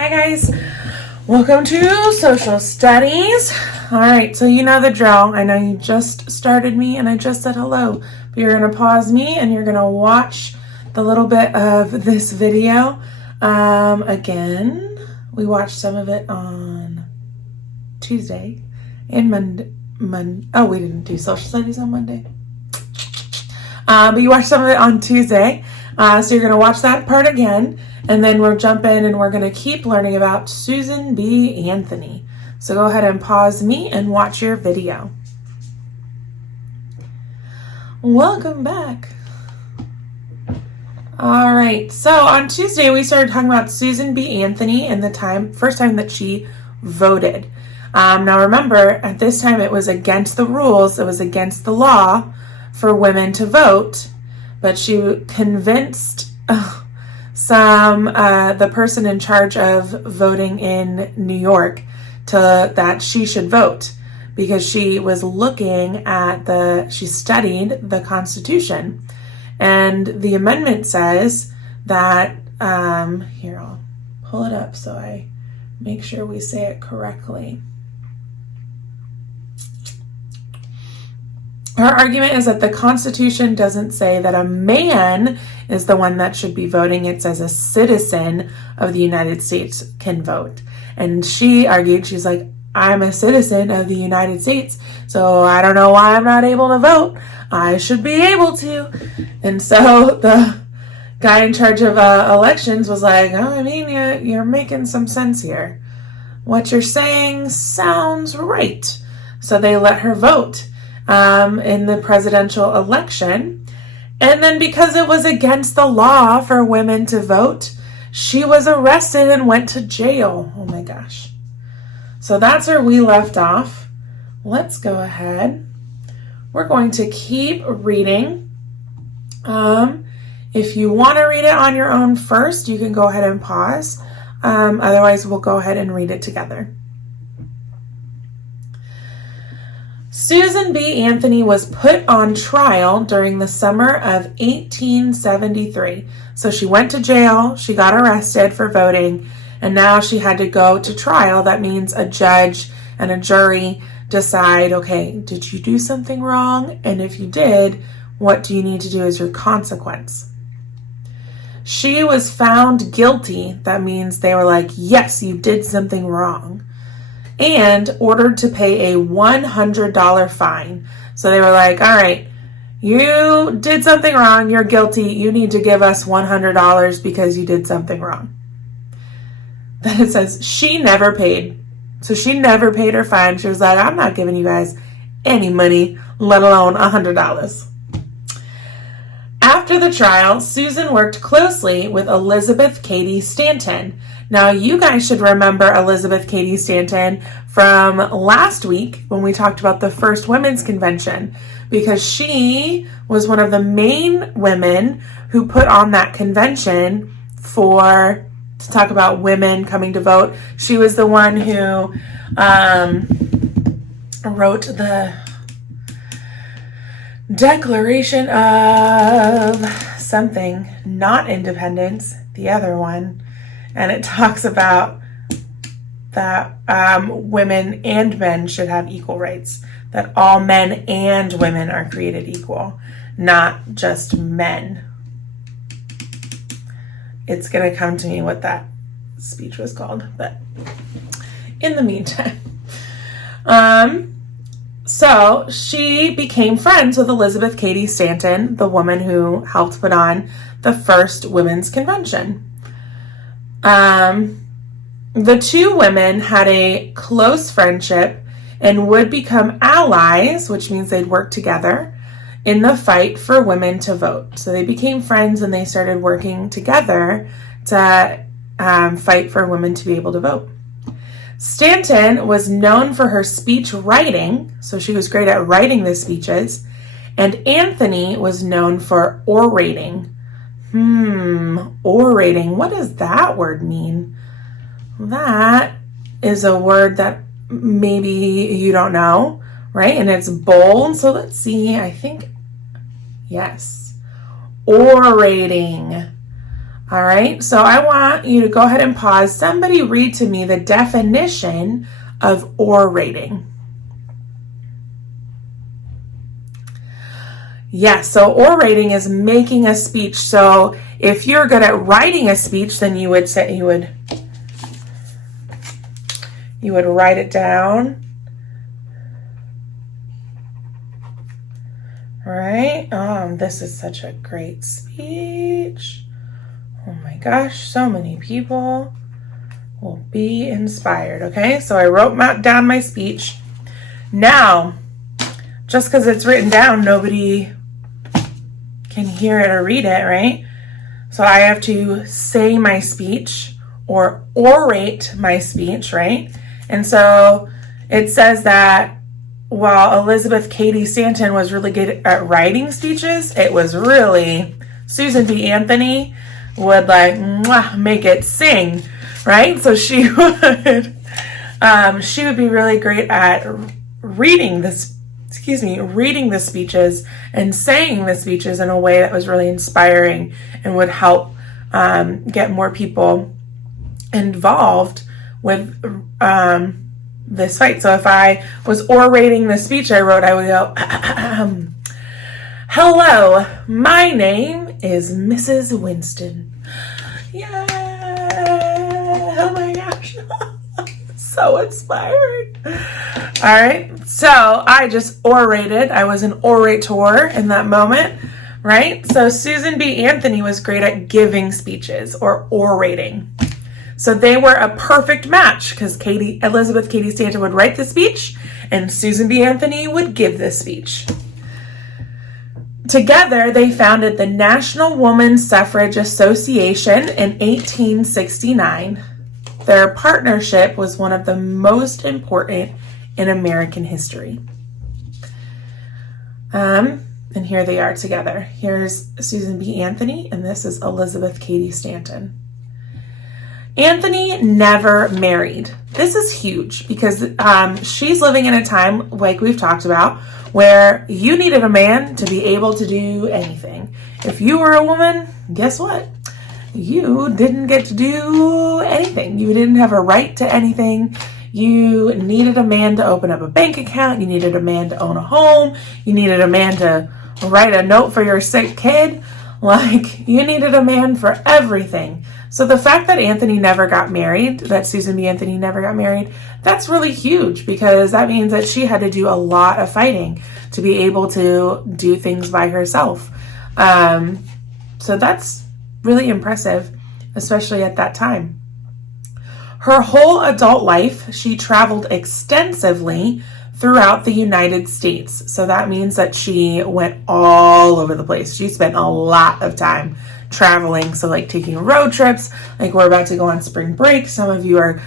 Hi guys, welcome to social studies. All right, so you know the drill. I know you just started me and I just said hello, but you're gonna pause me and you're gonna watch the little bit of this video. Again, we watched some of it on Tuesday and Monday. Oh, we didn't do social studies on Monday. But you watched some of it on Tuesday. So you're gonna watch that part again. And then we'll jump in and we're going to keep learning about Susan B. Anthony. So go ahead and pause me and watch your video. Welcome back. All right. So on Tuesday, we started talking about Susan B. Anthony and the first time that she voted. Now remember, at this time it was against the rules. It was against the law for women to vote. But she convinced the person in charge of voting in New York that she should vote because she was looking at she studied the Constitution, and the amendment says that here, I'll pull it up so I make sure we say it correctly. Her argument is that the Constitution doesn't say that a man is the one that should be voting. It says a citizen of the United States can vote. And she argued, she's like, I'm a citizen of the United States, so I don't know why I'm not able to vote. I should be able to. And so the guy in charge of elections was like, oh, I mean, you're making some sense here. What you're saying sounds right. So they let her vote in the presidential election. And then because it was against the law for women to vote, she was arrested and went to jail. Oh my gosh. So that's where we left off. Let's go ahead. We're going to keep reading. If you want to read it on your own first, you can go ahead and pause. Otherwise, we'll go ahead and read it together. Susan B. Anthony was put on trial during the summer of 1873. So she went to jail, she got arrested for voting, and now she had to go to trial. That means a judge and a jury decide, okay, did you do something wrong? And if you did, what do you need to do as your consequence? She was found guilty. That means they were like, yes, you did something wrong. And ordered to pay a $100 fine. So they were like, all right, you did something wrong, you're guilty, you need to give us $100 because you did something wrong. Then it says she never paid. So she never paid her fine. She was like, I'm not giving you guys any money, let alone $100. After the trial, Susan worked closely with Elizabeth Cady Stanton. Now, you guys should remember Elizabeth Cady Stanton from last week when we talked about the first women's convention, because she was one of the main women who put on that convention to talk about women coming to vote. She was the one who wrote the Declaration of something, not independence, the other one. And it talks about that women and men should have equal rights, that all men and women are created equal, not just men. It's going to come to me what that speech was called, but in the meantime. So she became friends with Elizabeth Cady Stanton, the woman who helped put on the first women's convention. The two women had a close friendship and would become allies, which means they'd work together in the fight for women to vote. So they became friends and they started working together to fight for women to be able to vote. Stanton was known for her speech writing, so she was great at writing the speeches, and Anthony was known for orating. Orating. What does that word mean? That is a word that maybe you don't know, right? And it's bold. So let's see. I think, yes. Orating. All right, so I want you to go ahead and pause. Somebody read to me the definition of orating. Yes, so orating is making a speech. So if you're good at writing a speech, then you would write it down. All right. This is such a great speech. Oh my gosh, so many people will be inspired. Okay, so I wrote down my speech. Now, just because it's written down, nobody can hear it or read it, right? So I have to say my speech or orate my speech, right? And so it says that while Elizabeth Cady Stanton was really good at writing speeches, it was really Susan B. Anthony would make it sing, right? So she would be really great at reading the speeches and saying the speeches in a way that was really inspiring and would help get more people involved with this fight. So if I was orating the speech I wrote, I would go, hello, my name is Mrs. Winston. Yeah. Oh my gosh. So inspired. All right. So I just orated. I was an orator in that moment, right? So Susan B. Anthony was great at giving speeches or orating. So they were a perfect match because Elizabeth Cady Stanton would write the speech and Susan B. Anthony would give the speech. Together, they founded the National Women's Suffrage Association in 1869. Their partnership was one of the most important in American history. And here they are together. Here's Susan B. Anthony, and this is Elizabeth Cady Stanton. Anthony never married. This is huge because she's living in a time, like we've talked about, where you needed a man to be able to do anything. If you were a woman, guess what? You didn't get to do anything. You didn't have a right to anything. You needed a man to open up a bank account. You needed a man to own a home. You needed a man to write a note for your sick kid. You needed a man for everything. So the fact that Anthony never got married, that Susan B. Anthony never got married, that's really huge because that means that she had to do a lot of fighting to be able to do things by herself. So that's really impressive, especially at that time. Her whole adult life, she traveled extensively throughout the United States. So that means that she went all over the place. She spent a lot of time traveling. So taking road trips, we're about to go on spring break. Some of you are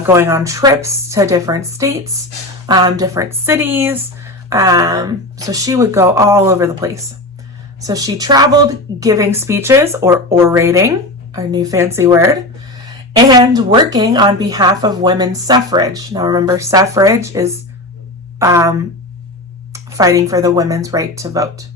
going on trips to different states, different cities. So she would go all over the place. So she traveled giving speeches or orating, our new fancy word, and working on behalf of women's suffrage. Now remember, suffrage is fighting for the women's right to vote.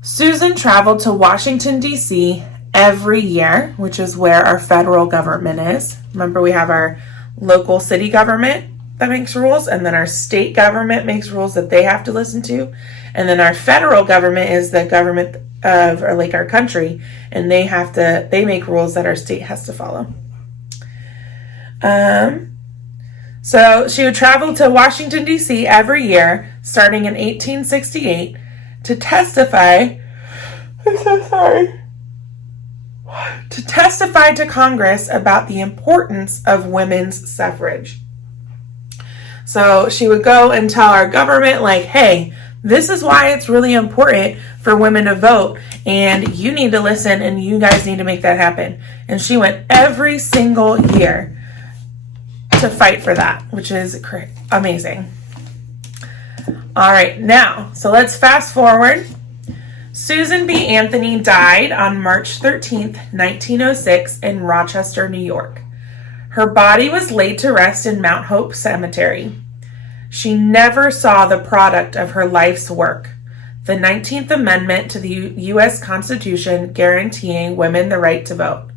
Susan traveled to Washington, D.C. every year, which is where our federal government is. Remember, we have our local city government that makes rules, and then our state government makes rules that they have to listen to. And then our federal government is the government of, our country, and they make rules that our state has to follow. So she would travel to Washington, D.C. every year, starting in 1868, to testify to Congress about the importance of women's suffrage. So she would go and tell our government, hey, this is why it's really important for women to vote, and you need to listen, and you guys need to make that happen. And she went every single year to fight for that, which is amazing. All right, now, so let's fast forward. Susan B. Anthony died on March 13th, 1906 in Rochester, New York. Her body was laid to rest in Mount Hope Cemetery. She never saw the product of her life's work. the 19th Amendment to the U.S. Constitution guaranteeing women the right to vote.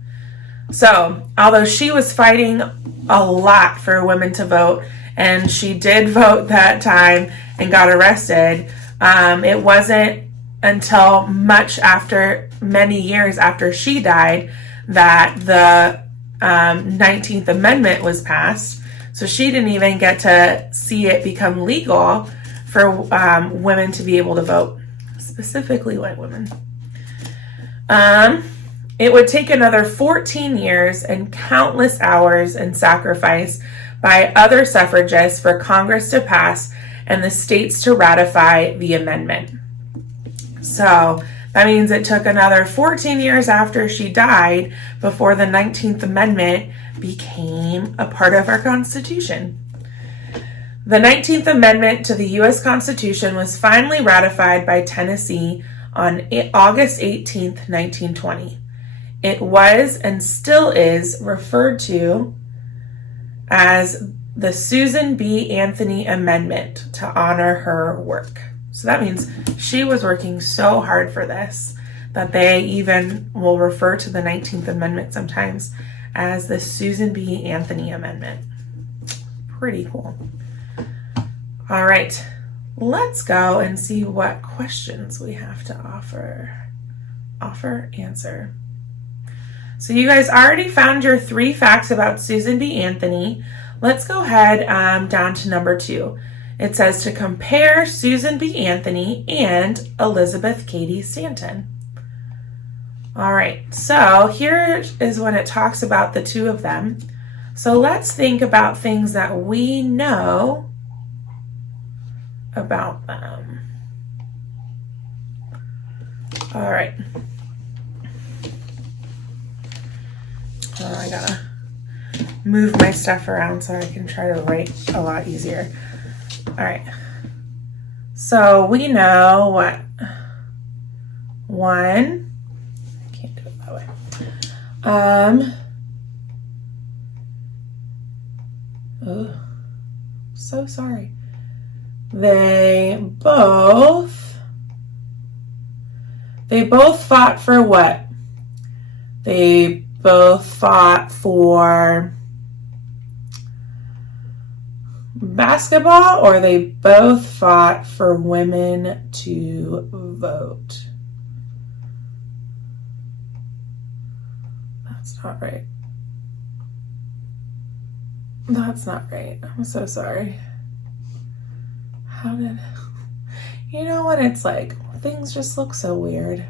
So, although she was fighting a lot for women to vote, and she did vote that time and got arrested, it wasn't until many years after she died that the 19th Amendment was passed. So she didn't even get to see it become legal for women to be able to vote, specifically white women. It would take another 14 years and countless hours and sacrifice by other suffragists for Congress to pass and the states to ratify the amendment. So that means it took another 14 years after she died before the 19th Amendment became a part of our Constitution. The 19th Amendment to the U.S. Constitution was finally ratified by Tennessee on August 18th, 1920. It was and still is referred to as the Susan B. Anthony Amendment to honor her work. So that means she was working so hard for this that they even will refer to the 19th Amendment sometimes as the Susan B. Anthony Amendment. Pretty cool. All right, let's go and see what questions we have to answer. So you guys already found your 3 facts about Susan B. Anthony. Let's go ahead down to number 2. It says to compare Susan B. Anthony and Elizabeth Cady Stanton. All right, so here is when it talks about the 2 of them. So let's think about things that we know about them. All right. I gotta move my stuff around so I can try to write a lot easier. All right. So we know what? 1. I can't do it that way. Oh, so sorry. They both fought for what? They both fought for basketball, or they both fought for women to vote. That's not right. That's not right. I'm so sorry. How did... You know what it's like? Things just look so weird.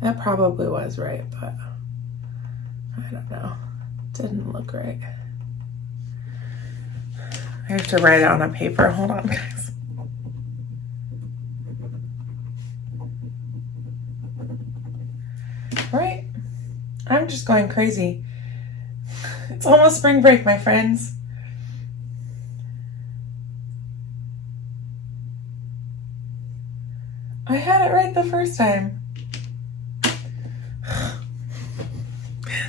That probably was right, but I don't know. Didn't look right. I have to write it on a paper. Hold on, guys. Right? I'm just going crazy. It's almost spring break, my friends. I had it right the first time.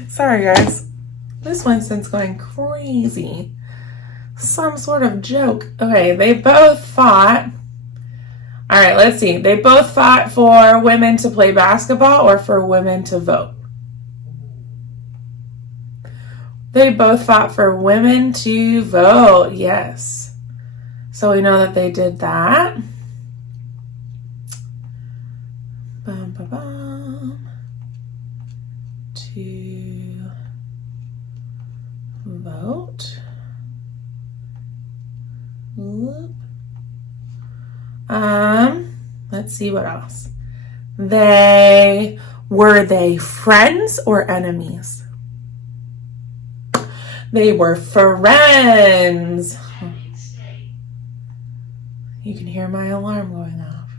Sorry, guys. This Winston's going crazy. Some sort of joke. Okay, they both fought. All right, let's see. They both fought for women to play basketball or for women to vote. They both fought for women to vote. Yes. So we know that they did that. Bum, bum, bum. To vote. Whoop. Let's see what else. Were they friends or enemies? They were friends. You can hear my alarm going off.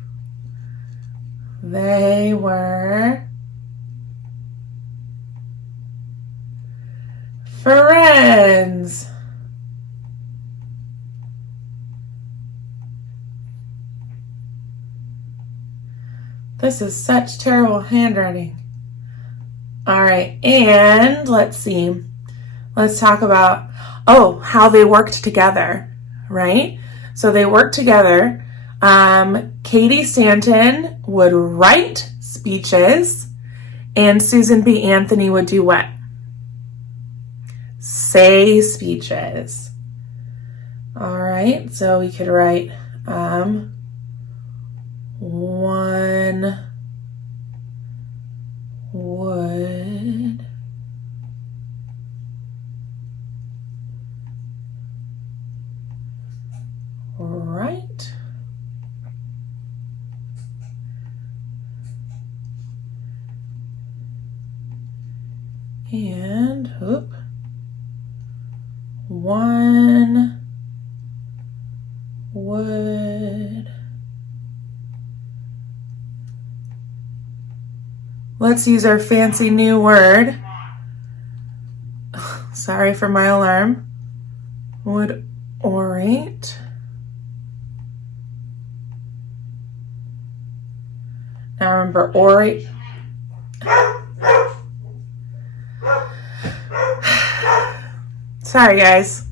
They were friends. This is such terrible handwriting. All right, and let's see. Let's talk about, how they worked together, right? So they worked together. Katie Stanton would write speeches, and Susan B. Anthony would do what? Say speeches. All right, so we could write one would write and one would, let's use our fancy new word. Sorry for my alarm. Would orate. Now remember, orate. Sorry, guys.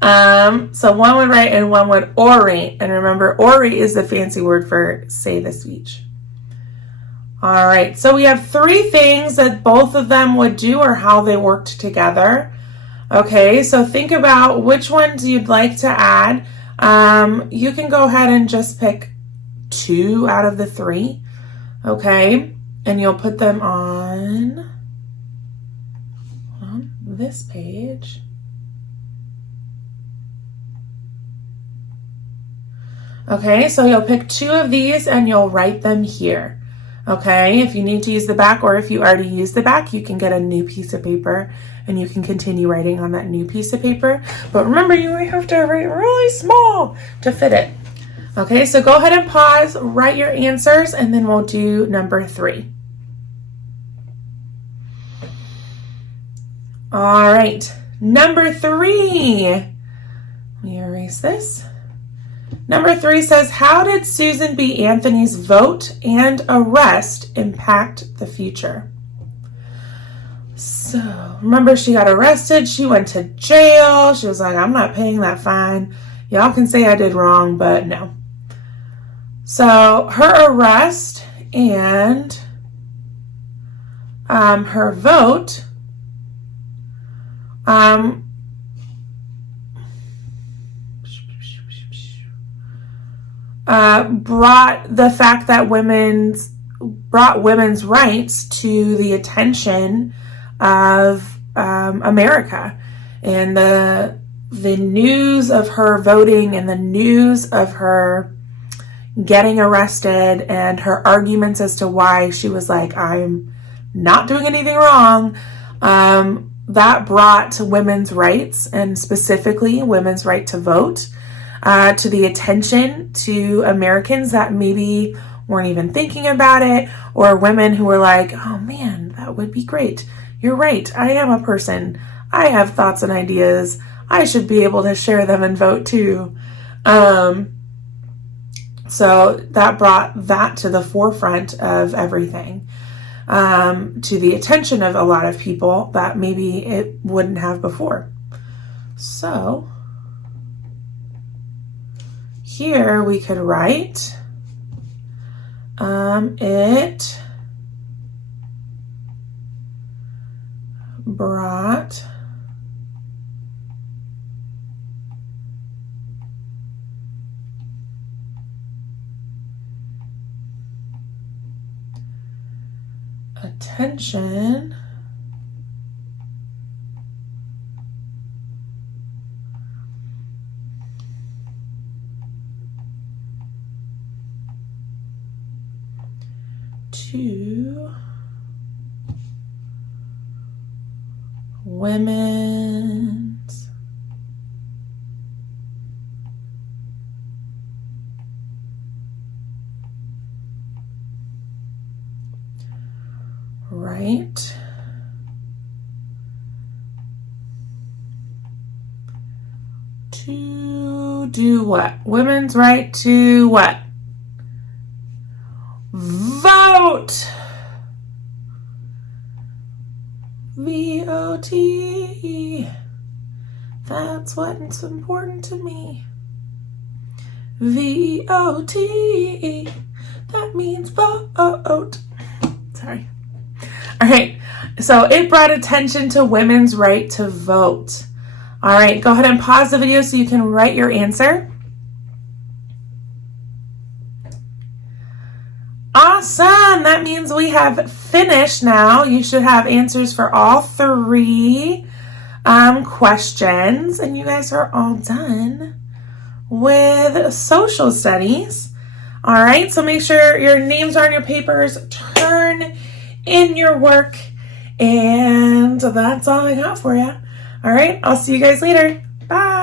So one would write and one would orate. And remember, orate is the fancy word for say the speech. All right, so we have three things that both of them would do or how they worked together. Okay, so think about which ones you'd like to add. You can go ahead and just pick 2 out of the 3. Okay, and you'll put them on this page. Okay, so you'll pick 2 of these and you'll write them here. Okay, if you need to use the back or if you already used the back, you can get a new piece of paper and you can continue writing on that new piece of paper. But remember, you have to write really small to fit it. Okay, so go ahead and pause, write your answers, and then we'll do number 3. All right, number 3. Let me erase this. Number 3 says, how did Susan B. Anthony's vote and arrest impact the future? So, remember, she got arrested. She went to jail. She was like, I'm not paying that fine. Y'all can say I did wrong, but no. So, her arrest and her vote brought the fact that women's rights to the attention of America, and the news of her voting and the news of her getting arrested and her arguments as to why she was like, I'm not doing anything wrong, that brought women's rights, and specifically women's right to vote, to the attention to Americans that maybe weren't even thinking about it, or women who were like, oh man, that would be great. You're right. I am a person. I have thoughts and ideas. I should be able to share them and vote too. So that brought that to the forefront of everything, to the attention of a lot of people that maybe it wouldn't have before. So here we could write, it brought attention to women's right to do what? Women's right to what? Vote. V-O-T-E. That's what's important to me. V-O-T-E. That means vote. Sorry. All right. So it brought attention to women's right to vote. All right. Go ahead and pause the video so you can write your answer. Awesome. That means we have finished now. You should have answers for all three questions. And you guys are all done with social studies. All right. So make sure your names are on your papers. Turn in your work. And that's all I got for you. All right. I'll see you guys later. Bye.